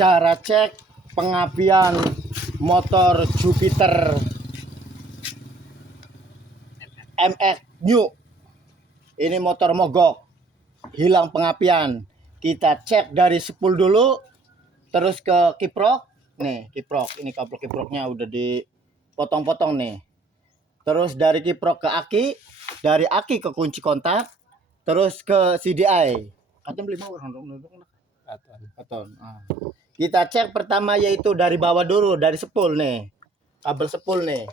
Cara cek pengapian motor Jupiter MX New. Ini motor mogok, hilang pengapian. Kita cek dari spool dulu, terus ke kiprok. Nih kiprok, ini kabel kiproknya udah dipotong-potong nih. Terus dari kiprok ke aki, dari aki ke kunci kontak, terus ke CDI. Katanya beli mau orang katon. Kita cek pertama yaitu dari bawah dulu, dari spool nih, kabel spool nih,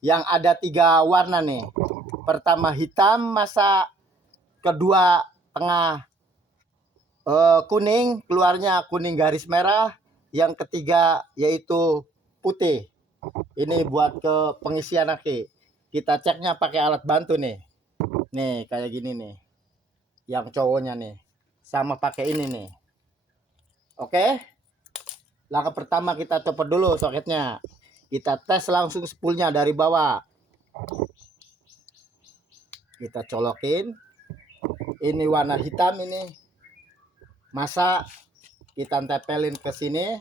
yang ada 3 warna nih. Pertama hitam, masa kedua tengah kuning, keluarnya kuning garis merah, yang ketiga yaitu putih. Ini buat ke pengisian aki. Kita ceknya pakai alat bantu nih. Nih kayak gini nih. Yang cowoknya nih. Sama pakai ini nih. Oke. Langkah pertama kita copot dulu soketnya. Kita tes langsung spoolnya dari bawah. Kita colokin. Ini warna hitam ini. Masa kita tempelin ke sini.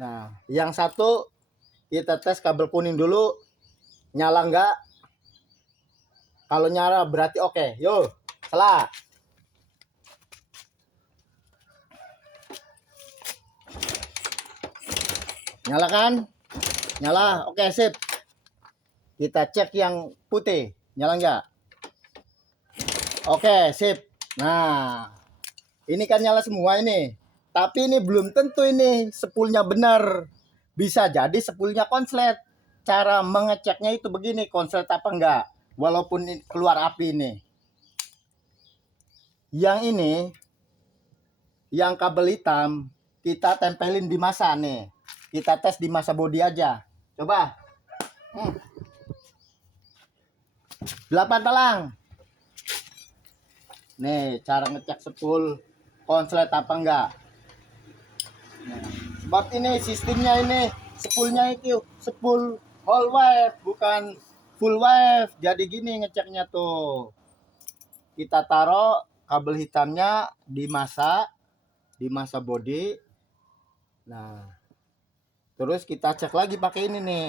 Nah, yang satu kita tes kabel kuning dulu. Nyala enggak? Kalau nyala berarti oke. Yuk, salah. Nyala kan? Nyala. Oke, sip. Kita cek yang putih. Nyala enggak? Oke, sip. Nah, ini kan nyala semua ini. Tapi ini belum tentu ini spoolnya benar. Bisa jadi spoolnya konslet. Cara mengeceknya itu begini, konslet apa enggak. Walaupun keluar api ini. Yang ini, yang kabel hitam, kita tempelin di masa nih. Kita tes di masa bodi aja. Coba. 8 talang. Nih, cara ngecek spool konslet apa enggak. Nah, sebab ini sistemnya ini spoolnya itu spool whole wave, bukan full wave. Jadi gini ngeceknya tuh. Kita taruh kabel hitamnya di masa bodi. Nah, terus kita cek lagi pakai ini nih.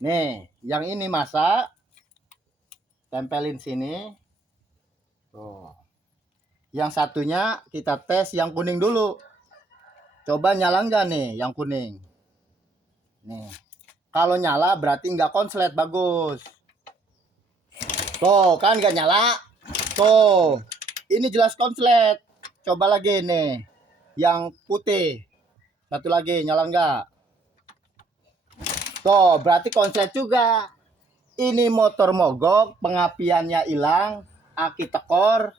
Nih, yang ini masa tempelin sini. Tuh. Yang satunya kita tes yang kuning dulu. Coba nyala enggak nih yang kuning. Nih. Kalau nyala berarti enggak konslet, bagus. Tuh, kan enggak nyala. Tuh. Ini jelas konslet. Coba lagi nih. Yang putih. Satu lagi nyala enggak? Tuh, berarti konslet juga. Ini motor mogok, pengapiannya hilang, aki tekor.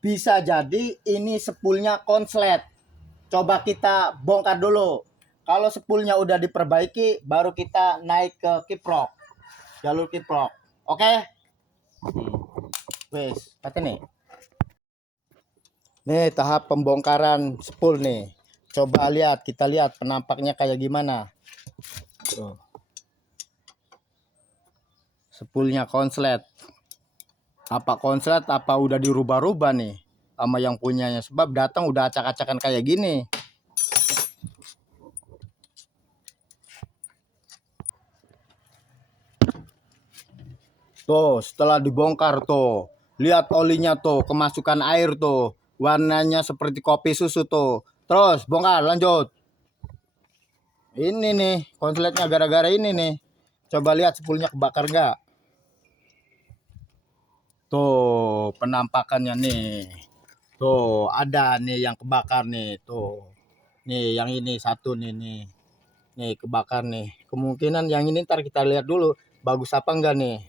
Bisa jadi ini spoolnya konslet. Coba kita bongkar dulu. Kalau spoolnya udah diperbaiki, baru kita naik ke kiprok. Jalur kiprok. Oke? Wes, kata nih. Nih tahap pembongkaran spool nih. Coba lihat, kita lihat penampaknya kayak gimana. Tuh. Spoolnya konslet. Apa konslet apa udah dirubah-rubah nih sama yang punyanya, sebab datang udah acak-acakan kayak gini. Tuh, setelah dibongkar tuh, lihat olinya tuh, kemasukan air tuh, warnanya seperti kopi susu tuh. Terus bongkar, lanjut. Ini nih konsletnya gara-gara ini nih. Coba lihat spoolnya kebakar gak? Tuh penampakannya nih. Tuh ada nih yang kebakar nih. Tuh. Nih yang ini satu nih. Nih kebakar nih. Kemungkinan yang ini ntar kita lihat dulu. Bagus apa enggak nih.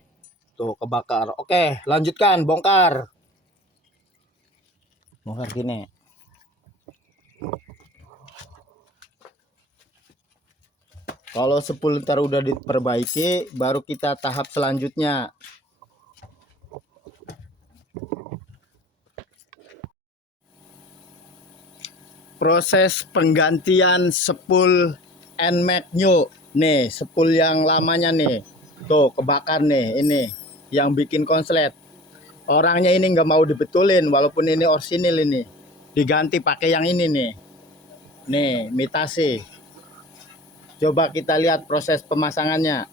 Tuh kebakar. Oke lanjutkan bongkar. Bongkar gini. Kalau spool ntar udah diperbaiki, baru kita tahap selanjutnya. Proses penggantian spool NMAX New. Nih, spool yang lamanya nih. Tuh, kebakar nih, ini yang bikin konslet. Orangnya ini nggak mau dibetulin, walaupun ini orsinil ini. Diganti pakai yang ini nih. Nih, imitasi. Coba kita lihat proses pemasangannya.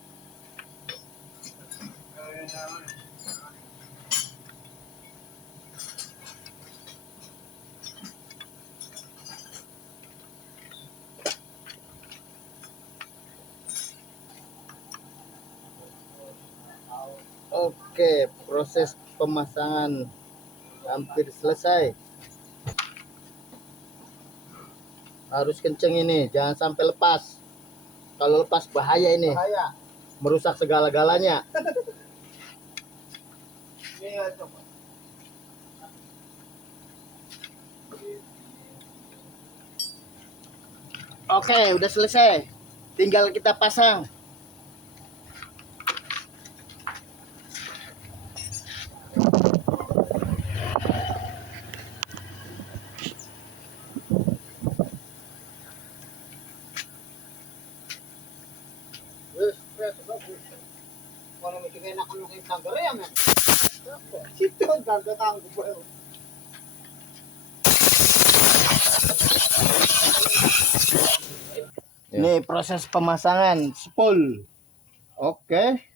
Oke, proses pemasangan hampir selesai. Harus kenceng ini, jangan sampai lepas. Kalau lepas bahaya ini. Bahaya. Merusak segala-galanya. Oke, udah selesai. Tinggal kita pasang. Ini proses pemasangan spool. Oke.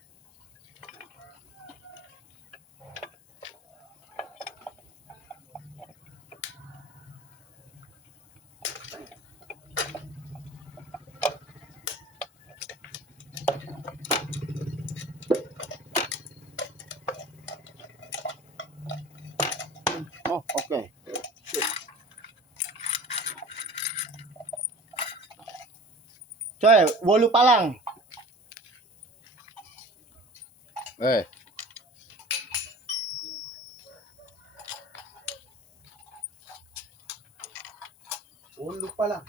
Oh, oke. Coy, wolu palang. Wolu palang.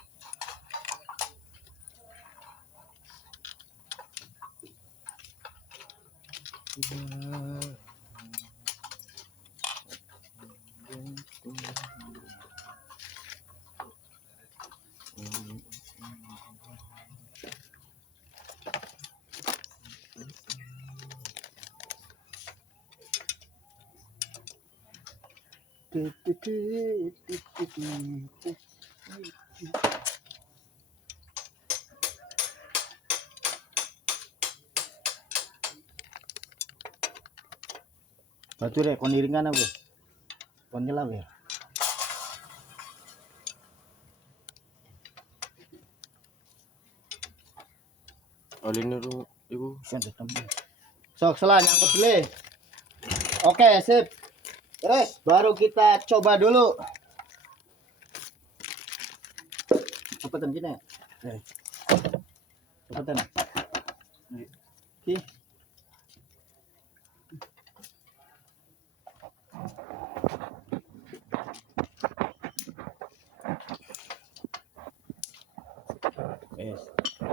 Batu deh, kon iringan apa? Kon nyelam ya. Oleh niru ibu. Sok selan angkut dulu. Oke, sip. Terus baru kita coba dulu. Cepetan gini ya. Cepetan. Oke.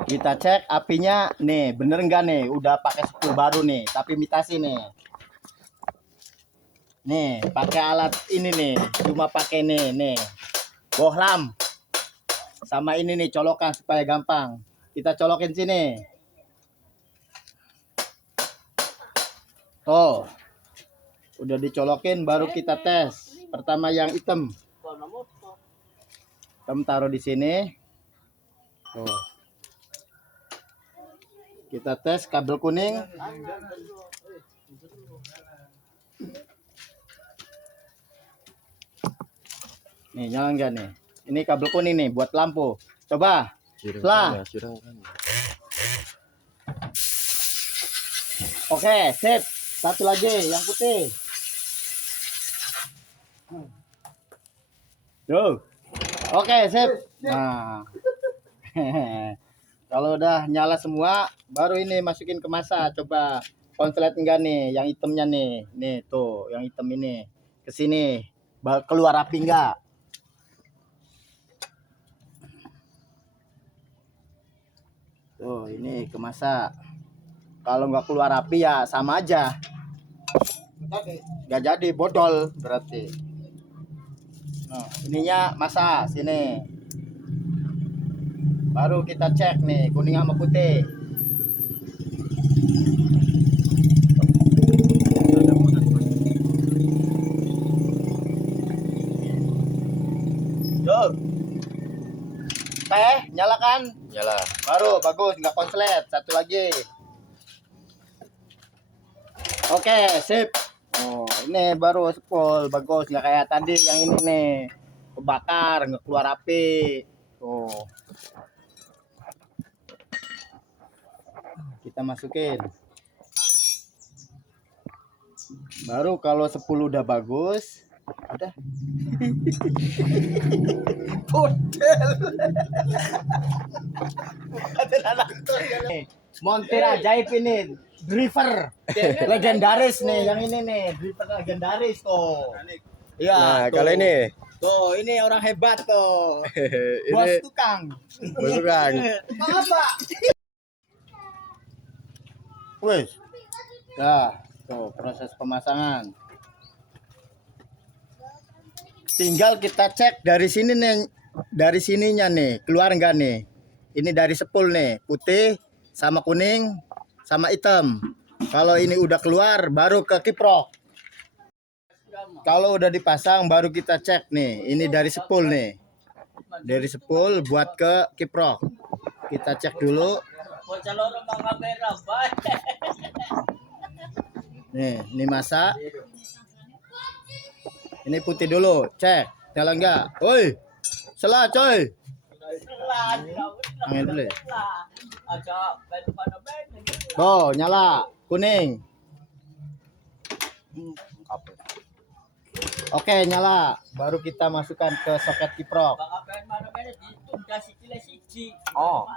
Kita cek apinya nih, bener enggak nih? Udah pakai spool baru nih, tapi imitasi nih. Nih, pakai alat ini nih, cuma pakai nih, bohlam. Sama ini nih, colokan supaya gampang. Kita colokin sini. Tuh. Udah dicolokin, baru kita tes. Pertama yang hitam. Hitam taruh di sini. Tuh. Kita tes kabel kuning. Nih, nyala enggak nih? Ini kabel kuning nih buat lampu. Coba. Setelah. Oke, sip. Satu lagi yang putih. Tuh. Oke, sip. Nah. Kalau udah nyala semua, baru ini masukin ke masa. Coba konslet enggak nih, yang hitamnya nih. Nih tuh, yang hitam ini. Ke sini. Keluar api enggak? Tuh, ini ke masa. Kalau nggak keluar api ya sama aja. Nggak jadi, bodol berarti. Nah, ininya masa sini. Baru kita cek nih, kuning sama putih. Tuh. Oke, nyalakan. Nyala. Baru bagus, nggak konslet. Satu lagi. Oke, sip. Oh, ini baru sepul, bagus, nggak kayak tadi yang ini nih. Kebakar, nggak keluar api. Tuh. Kita masukin. Baru kalau 10 udah bagus, udah. Montir ajaib ini, driver legendaris nih, yang ini nih, driver legendaris tuh. Iya. Nah, tuh. kalau ini Tuh, ini orang hebat tuh. Bos ini tukang. bos tukang. Tukang apa? Wes. Nah, tuh proses pemasangan. Tinggal kita cek dari sini nih, dari sininya nih, keluar enggak nih? Ini dari sepul nih, putih sama kuning sama hitam. Kalau ini udah keluar, baru ke kiprok. Kalau udah dipasang, baru kita cek nih. Ini dari sepul nih, dari sepul buat ke kiprok. Kita cek dulu. Nih, ini masa. Ini putih dulu, cek. Nyala enggak? Woi. Salah, coy. Angin dulu. Tuh, nyala. Kuning. Oke, nyala. Baru kita masukkan ke soket kiprok. Oh.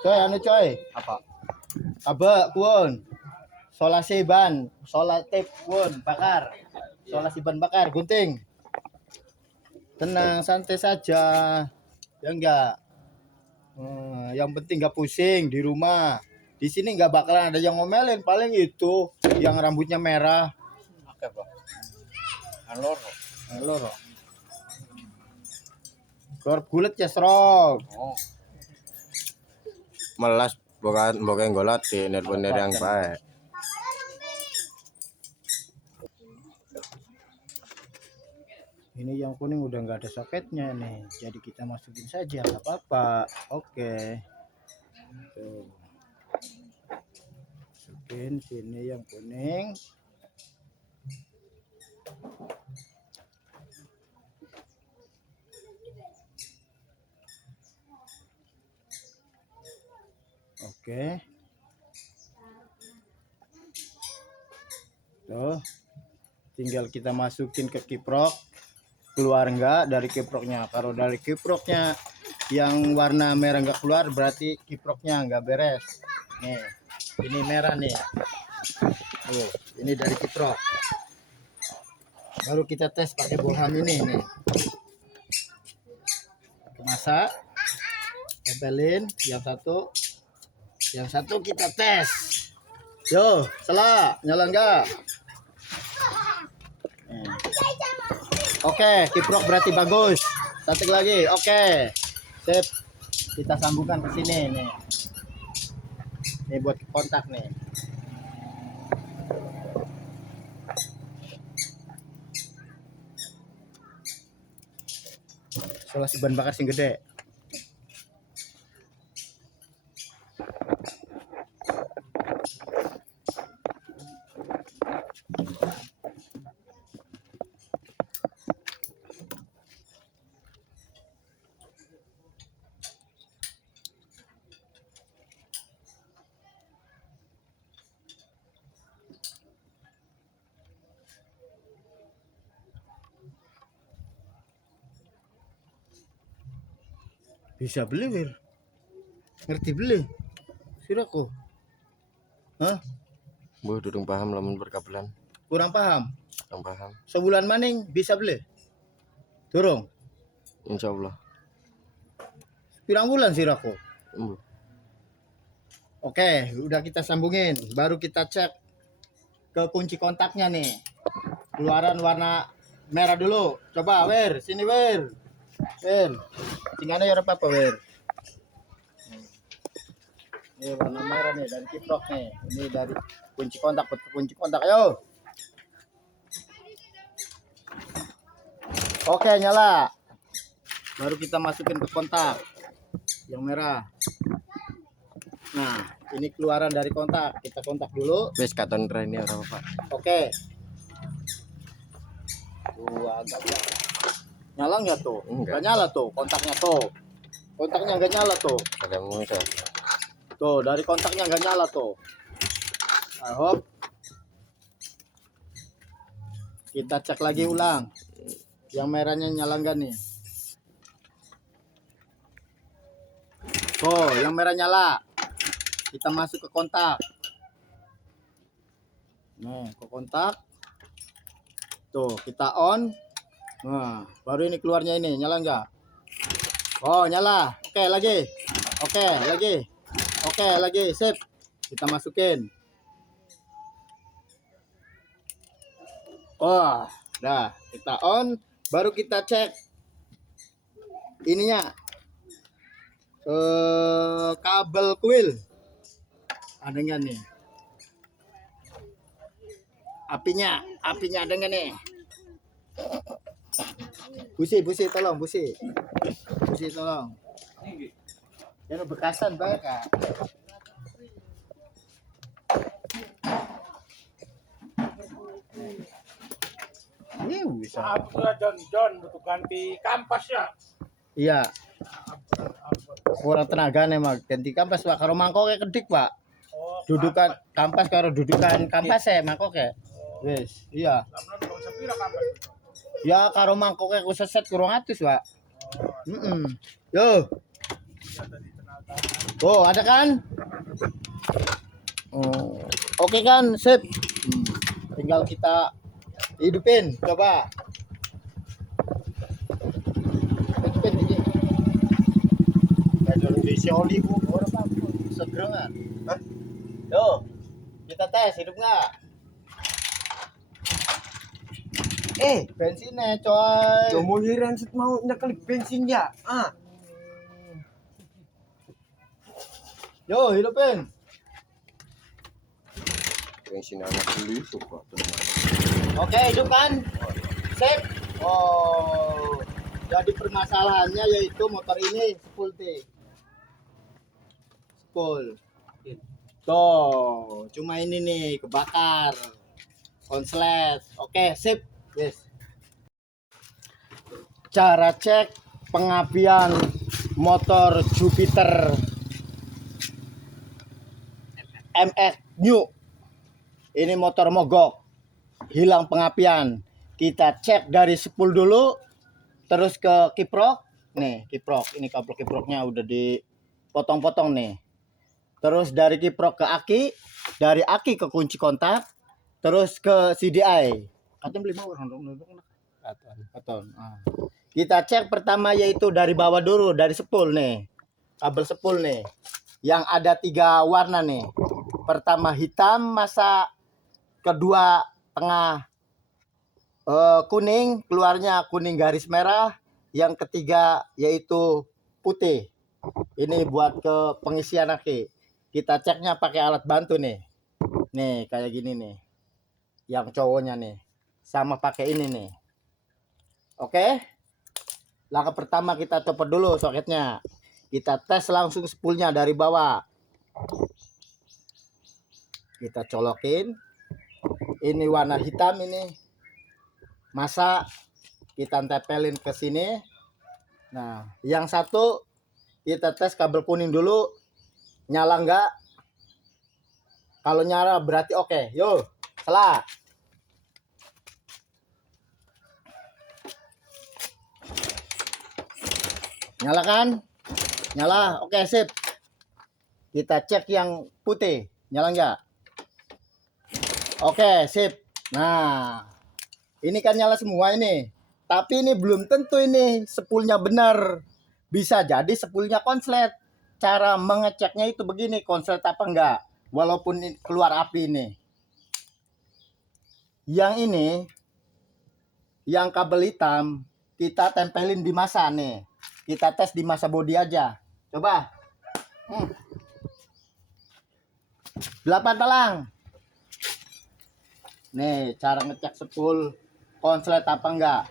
Coy, anu coy. Apa? Aba, kuon. Solasi ban, solatip kuon, bakar. Solasi ban bakar, gunting. Tenang, santai saja. Ya enggak. Yang penting enggak pusing di rumah. Di sini enggak bakalan ada yang ngomelin, paling itu yang rambutnya merah. Oke, Bang. Aloro. Loro. Kor bulet ya serok. Oh. Melas bukan golot di bener yang baik. Ini yang kuning udah nggak ada soketnya nih, jadi kita masukin saja nggak apa-apa. Oke. Tuh. Masukin sini yang kuning. Oke. Tuh. Tinggal kita masukin ke kiprok. Keluar enggak dari kiproknya. Kalau dari kiproknya yang warna merah enggak keluar, berarti kiproknya enggak beres. Nih. Ini merah nih. Tuh, ini dari kiprok. Baru kita tes pakai bohlam ini nih. Masak. Tempelin yang satu. Yang satu kita tes. Yo, salah, nyala enggak? Oke, kiprok berarti bagus. Satu lagi, oke. Sip. Kita sambungkan ke sini nih. Ini buat kontak nih. Solasi ban bakar sing gede. Bisa beli, Wir. Ngerti beli? Siraku. Hah? Bu, dudung paham lamun berkabelan. Kurang paham. Kurang paham. Sebulan maning bisa beli? Turung. Insya Allah. Pirang bulan siraku. Bu. Oke, udah kita sambungin. Baru kita cek ke kunci kontaknya nih. Keluaran warna merah dulu. Coba, Wir. Sini, Wir. Wir. Tinggalnya ya apa, Wir? Ini warna merah nih dari kiprok nih. Ini dari kunci kontak, kunci kontak. Ayo. Oke, nyala. baru kita masukin ke kontak yang merah. Nah, ini keluaran dari kontak, kita kontak dulu. Wis katon ini ora Pak. Oke. Tuh agak nyala nggak tuh? Enggak. Nggak nyala tuh kontaknya tuh. Kontaknya nggak nyala tuh. Ada muncul. Tuh dari kontaknya nggak nyala tuh. I hope. Kita cek lagi ulang. Yang merahnya nyala nggak nih? Oh, yang merah nyala. Kita masuk ke kontak. Nah, ke kontak. Tuh, kita on. Nah, baru ini keluarnya ini, nyala nggak? Oh, nyala. Oke, lagi. Oke, lagi. Oke, lagi. Sip. Kita masukin. Oh, dah. Kita on. Baru kita cek ininya. Kabel kuil. Ada nggak nih? Apinya ada nggak nih? Busi tolong, busi tolong. Jangan bekasan banget kak. Ini bisa. John butuh ganti kampas ya. Iya. Kurang tenaga nih mak. Ganti kampas pak. Karo mangkok kayak kedik pak. Dudukan kampas karo dudukan kampas ya mangkok ya. Wes, iya. Ya karo mangkok kayak kuseset kurang atus pak. Yo. Oh ada kan? Oh, oke kan, sip. Tinggal kita hidupin, coba. Hidupin ini. Ada isi oli bu, orang apa? Segera. Hah? Yo, kita tes hidup nggak? Bensinnya coy. Cuma hiran set mau nyekel bensin ya. Ah. Yo, hidupin. Bensin anak dulu itu Pak. Oke, hidup kan? Sip. Oh, jadi permasalahannya yaitu motor ini full T. Full. Tuh, cuma ini nih kebakar. Konslet. Oke, sip. Yes. Cara cek pengapian motor Jupiter MX New. Ini motor mogok. Hilang pengapian. Kita cek dari spool dulu, terus ke kiprok. Nih, kiprok. Ini kabel kiproknya udah dipotong-potong nih. Terus dari kiprok ke aki, dari aki ke kunci kontak, terus ke CDI. Katanya beli mau Katon. Kita cek pertama yaitu dari bawah dulu, dari spool nih. Kabel spool nih. Yang ada 3 warna nih. Pertama hitam, masa kedua tengah kuning, keluarnya kuning garis merah. Yang ketiga yaitu putih. Ini buat ke pengisian aki. Kita ceknya pakai alat bantu nih. Nih kayak gini nih. Yang cowoknya nih. Sama pakai ini nih. Oke. Langkah pertama kita copot dulu soketnya. Kita tes langsung spoolnya dari bawah. Kita colokin. Ini warna hitam ini. Masa kita tempelin ke sini. Nah, yang satu kita tes kabel kuning dulu. Nyala enggak? Kalau nyala berarti oke. Yuk, salah. Nyala kan? Nyala. Oke, sip. Kita cek yang putih. Nyala enggak? Oke, sip. Nah, ini kan nyala semua ini. Tapi ini belum tentu ini spoolnya benar. Bisa jadi spoolnya konslet. Cara mengeceknya itu begini, konslet apa enggak. Walaupun keluar api ini. Yang ini, yang kabel hitam, kita tempelin di masa nih. Kita tes di masa bodi aja. Coba. 8 talang. Nih, cara ngecek spool konslet apa enggak.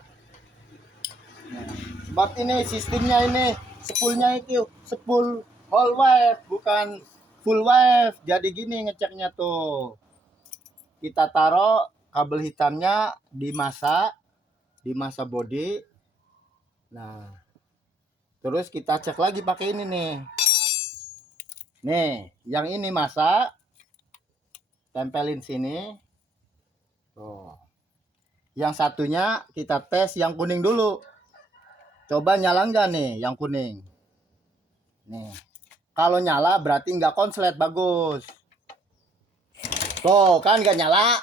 Nah, But ini sistemnya ini spoolnya itu spool whole wave bukan full wave. Jadi gini ngeceknya tuh. Kita taruh kabel hitamnya di masa body. Nah, terus kita cek lagi pakai ini nih. Nih, yang ini masa tempelin sini. Tuh. Yang satunya kita tes yang kuning dulu. Coba nyala nggak nih yang kuning? Nih. Kalau nyala berarti nggak konslet, bagus. Tuh, kan nggak nyala.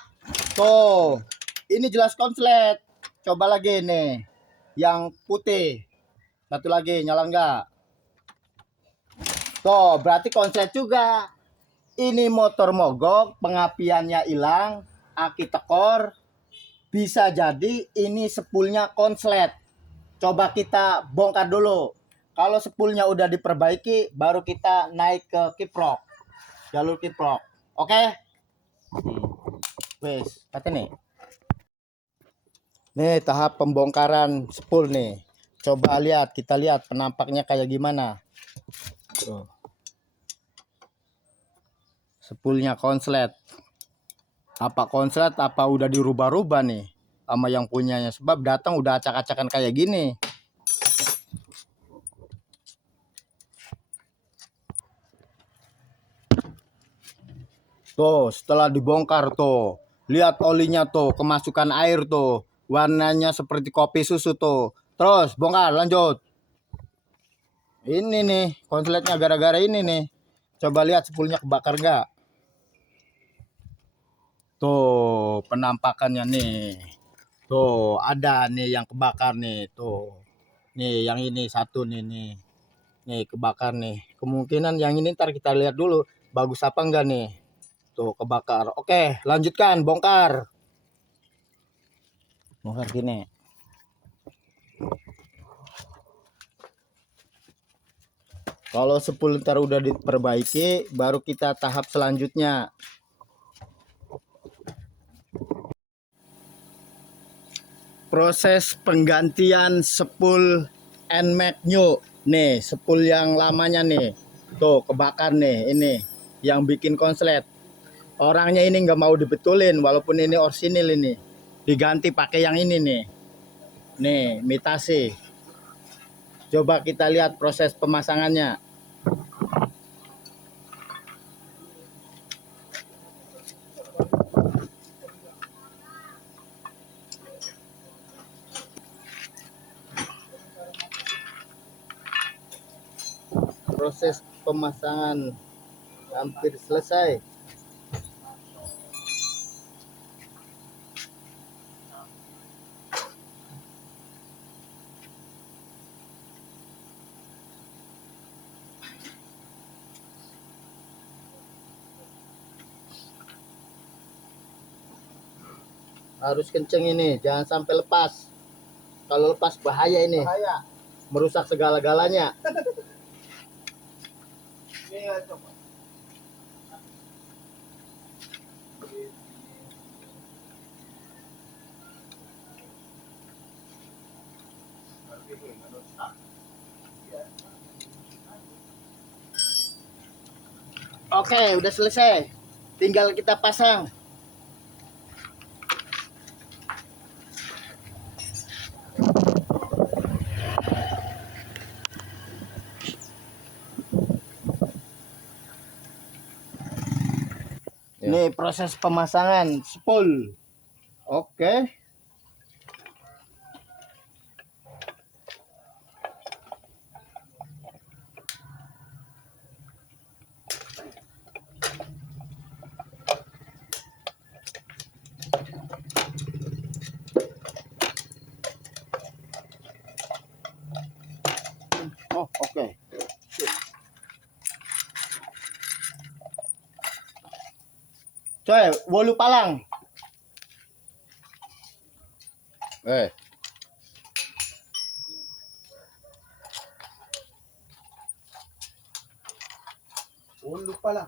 Tuh. Ini jelas konslet. Coba lagi nih. Yang putih. Satu lagi nyala nggak? Tuh, berarti konslet juga. Ini motor mogok, pengapiannya hilang, aki tekor. Bisa jadi ini spoolnya konslet. Coba kita bongkar dulu. Kalau spoolnya udah diperbaiki, baru kita naik ke kiprok. Jalur kiprok. Oke? Wes, kata nih. Nih tahap pembongkaran spool nih. Coba lihat, kita lihat penampaknya kayak gimana. Tuh. Spoolnya konslet. Apa konslet apa udah dirubah-rubah nih sama yang punyanya, sebab datang udah acak-acakan kayak gini. Tuh, setelah dibongkar tuh, lihat olinya tuh, kemasukan air tuh, warnanya seperti kopi susu tuh. Terus bongkar, lanjut. Ini nih konsletnya gara-gara ini nih. Coba lihat spoolnya kebakar nggak? Tuh penampakannya nih. Tuh ada nih yang kebakar nih. Tuh nih yang ini satu nih kebakar nih. Kemungkinan yang ini ntar kita lihat dulu bagus apa enggak nih. Tuh kebakar. Oke lanjutkan bongkar. Bongkar gini. Kalau spool ntar udah diperbaiki baru kita tahap selanjutnya. Proses penggantian spool NMAX new. Nih spool yang lamanya nih. Tuh kebakar nih ini yang bikin konslet. Orangnya ini nggak mau dibetulin walaupun ini orsinil ini. Diganti pakai yang ini nih. Nih imitasi. Coba kita lihat proses pemasangannya. Proses pemasangan hampir selesai. Harus kenceng ini, jangan sampai lepas. Kalau lepas bahaya ini. Bahaya. Merusak segala-galanya. Oke, udah selesai. Tinggal kita pasang. Ini proses pemasangan spool. Oke. Oh, oke. Coy, wolu palang. Wolu palang.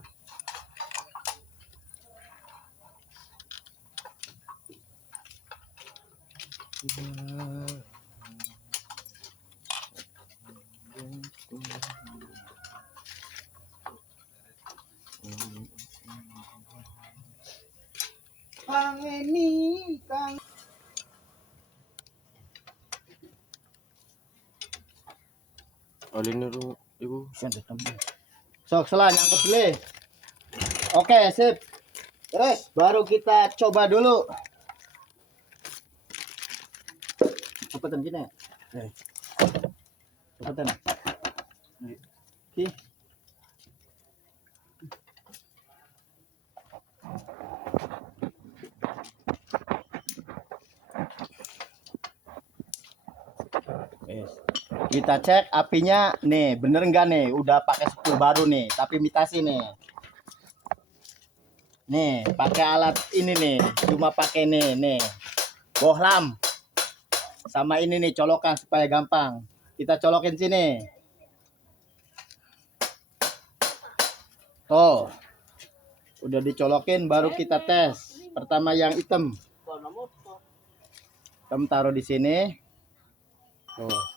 Oli niru iku. Sok selah nyangkut beli. Oke, sip. Terus baru kita coba dulu. Cepetan gini. Cepetan. Oke. Kita cek apinya nih, bener enggak nih? Udah pakai spool baru nih, tapi imitasi nih. Nih, pakai alat ini nih, cuma pakai nih, bohlam. Sama ini nih, colokan supaya gampang. Kita colokin sini. Tuh. Udah dicolokin, baru kita tes. Pertama yang hitam. Hitam taruh di sini. Tuh.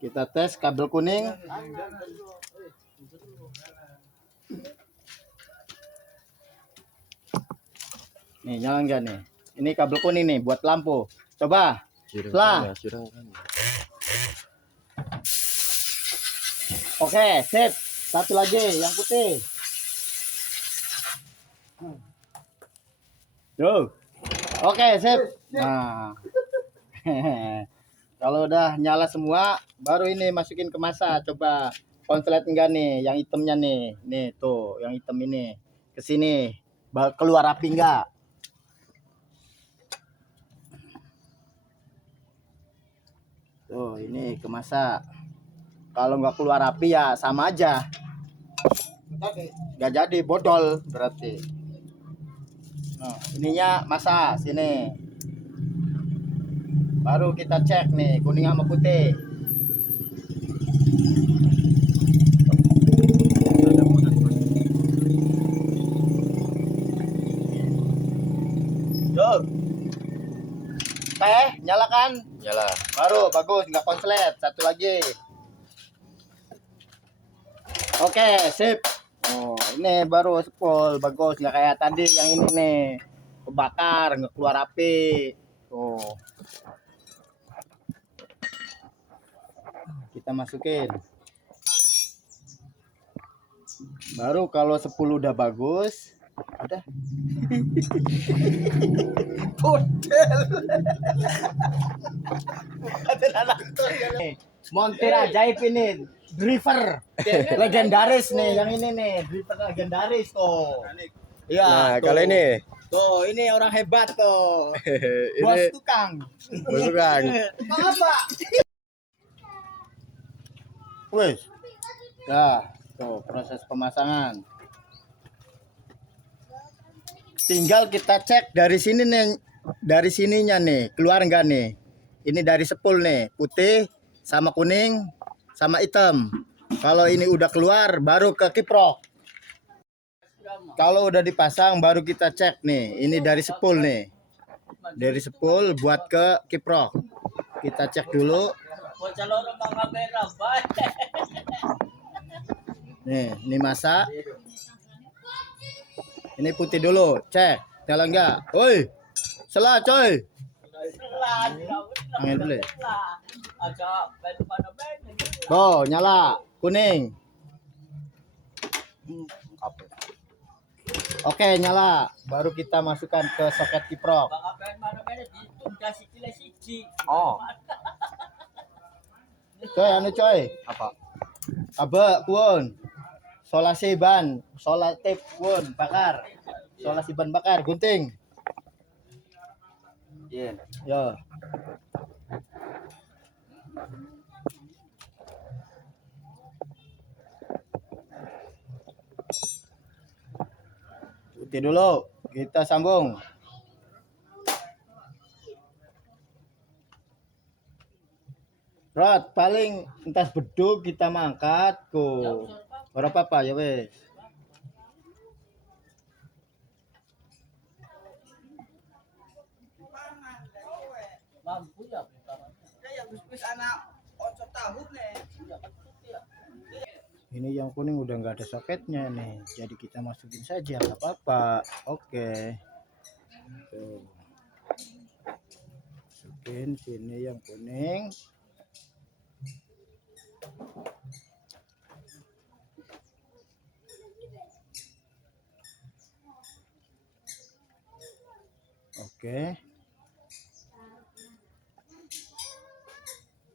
Kita tes kabel kuning. Nih, nyala enggak nih? Ini kabel kuning nih buat lampu. Coba. Lah. Oke, sip. Satu lagi yang putih. Tuh. Oke, sip. Nah. Kalau udah nyala semua, baru ini masukin ke masa. Coba konslet enggak nih, yang hitamnya nih. Nih tuh, yang hitam ini. Ke sini. Keluar api enggak? Tuh, ini ke masa. Kalau nggak keluar api ya sama aja. Nggak jadi, bodol berarti. Nah, ininya masa sini. Baru kita cek nih, kuning sama putih. Tuh. Teh, nyalakan. Nyala. Baru, bagus, nggak konslet. Satu lagi. Oke, sip. Oh, ini baru spool, bagus. Nggak kayak tadi yang ini nih. Kebakar, nggak keluar api. Tuh. Kita masukin. Baru kalau 10 udah bagus, udah. Montir ajaib ini, driver legendaris nih, yang ini nih, driver legendaris tuh. Iya. Nah, tuh. kalau ini Tuh, ini orang hebat tuh. ini Bos tukang. bos tukang. Tukang apa? Wes. Nah, tuh proses pemasangan. Tinggal kita cek dari sini nih, dari sininya nih, keluar enggak nih? Ini dari spool nih, putih sama kuning sama hitam. Kalau ini udah keluar, baru ke kiprok. Kalau udah dipasang, baru kita cek nih. Ini dari spool nih, dari spool buat ke kiprok. Kita cek dulu. Nih, ini masa. Ini putih dulu, cek. Nyala enggak? Woi, salah coy. Angin dulu. Tuh, nyala. Kuning. Oke, nyala. Baru kita masukkan ke soket kiprok. Oh. Coy, anu coy. Apa? Aba, kuon. Solasi ban, solatip kuon, bakar. Solasi ban bakar, gunting. Iya. Yo. Putih dulu, kita sambung. Rod, paling entas beduk kita mangkat ko. Berapa apa ya wes? Ini yang kuning udah nggak ada soketnya nih, jadi kita masukin saja nggak apa-apa. Oke. Tuh. Masukin sini yang kuning. Oke.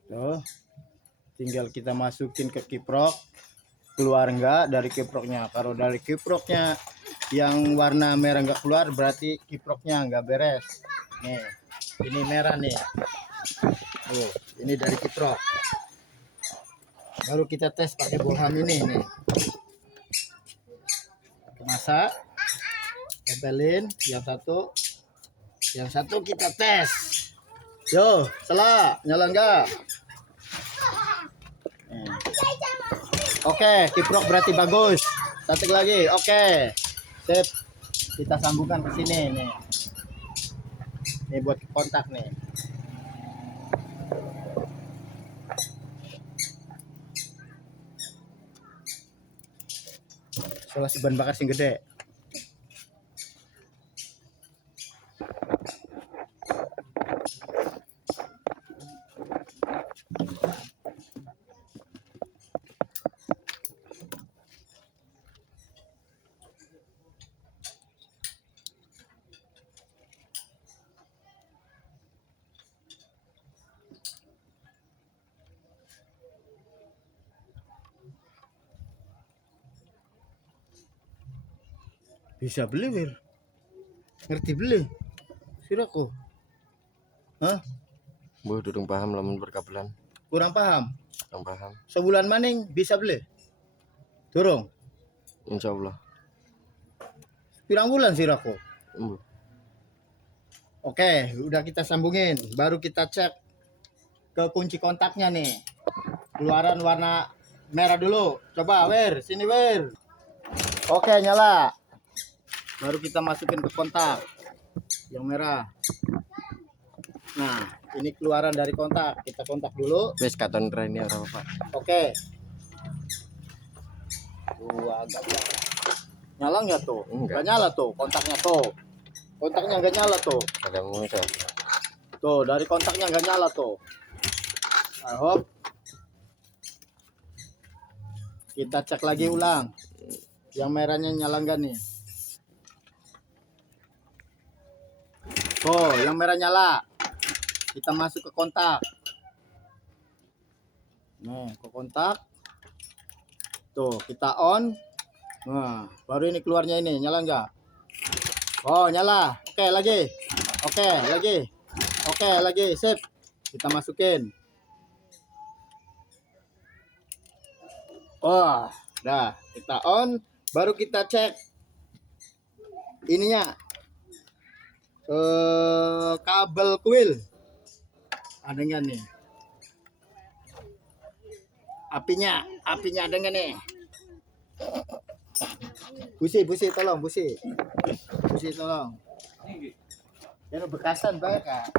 Tuh. Tinggal kita masukin ke kiprok. Keluar enggak dari kiproknya. Kalau dari kiproknya yang warna merah enggak keluar, berarti kiproknya enggak beres. Nih, ini merah nih. Tuh, ini dari kiprok. Baru kita tes pakai bohlam ini nih. Masak, tempelin yang satu kita tes. Yo, salah, nyala enggak? Oke, kiprok berarti bagus. Satu lagi, oke. Sip. Kita sambungkan ke sini nih. Ini buat kontak nih. Soalnya si ban bakar sing gede. Bisa beli, Wir. Ngerti beli. Siraku. Hah? Bu dudung paham lamun berkabelan. Kurang paham. Kurang paham. Sebulan maning bisa beli. Turung. Insya Allah. Pirang bulan siraku. Bu. Oke, udah kita sambungin. Baru kita cek ke kunci kontaknya nih. Keluaran warna merah dulu. Coba, Wir. Sini, Wir. Oke, nyala. Baru kita masukin ke kontak yang merah. Nah, ini keluaran dari kontak. Kita kontak dulu. Wes katon ini ora Pak. Oke. Tuh agak nyala nggak tuh? Enggak. Nggak nyala tuh kontaknya tuh. Kontaknya nggak nyala tuh. Ada musuh. Tuh dari kontaknya nggak nyala tuh. I hope. Kita cek lagi ulang. Yang merahnya nyala nggak nih? Oh, yang merah nyala. Kita masuk ke kontak. Nah, ke kontak. Tuh, kita on. Nah, baru ini keluarnya ini. Nyala nggak? Oh, nyala. Oke, lagi. Oke, lagi. Oke, lagi. Sip. Kita masukin. Oh, dah. Kita on. Baru kita cek ininya. Kabel kuil ada nggak nih, apinya ada nggak nih? Busi tolong, busi tolong. Jangan bekasan banget kak.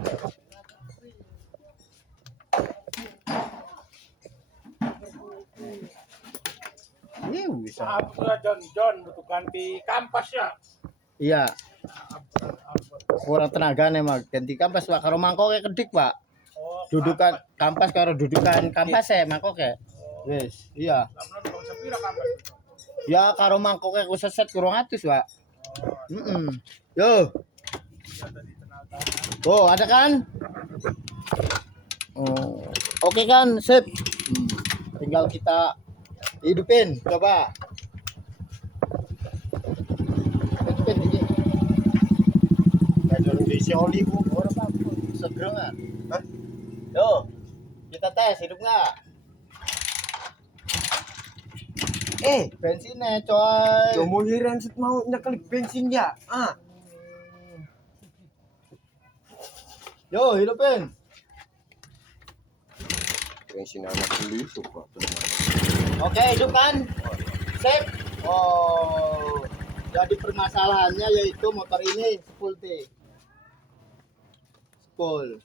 Bisa. Abdullah John butuh ganti kampas ya. Iya. Kurang tenaga nih mak. Ganti kampas pak. Karo mangkoknya kedik pak. Oh, Dudukan kampas karo dudukan kampas ya mangkoknya. Wes, iya. lamun belum sepira kampas. Ya karo mangkoknya ku seset kurang atus pak. Yo. Oh ada kan? Oh, oke kan, sip. Tinggal kita hidupin, coba. Hidupin ini. Ada isi oli bu, orang apa? Segerengan. Hah? Yo, kita tes hidup nggak? Bensinnya coy. Mau ngiran mau nyekel bensin ya. Yo, hidupin. Bensin anak beli itu Pak. Oke, hidup kan? Sip. Oh, jadi permasalahannya yaitu motor ini full T. Full.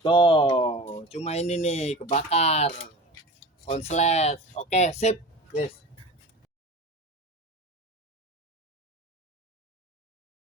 Tuh, cuma ini nih kebakar. Konslet. Oke, sip. Yes.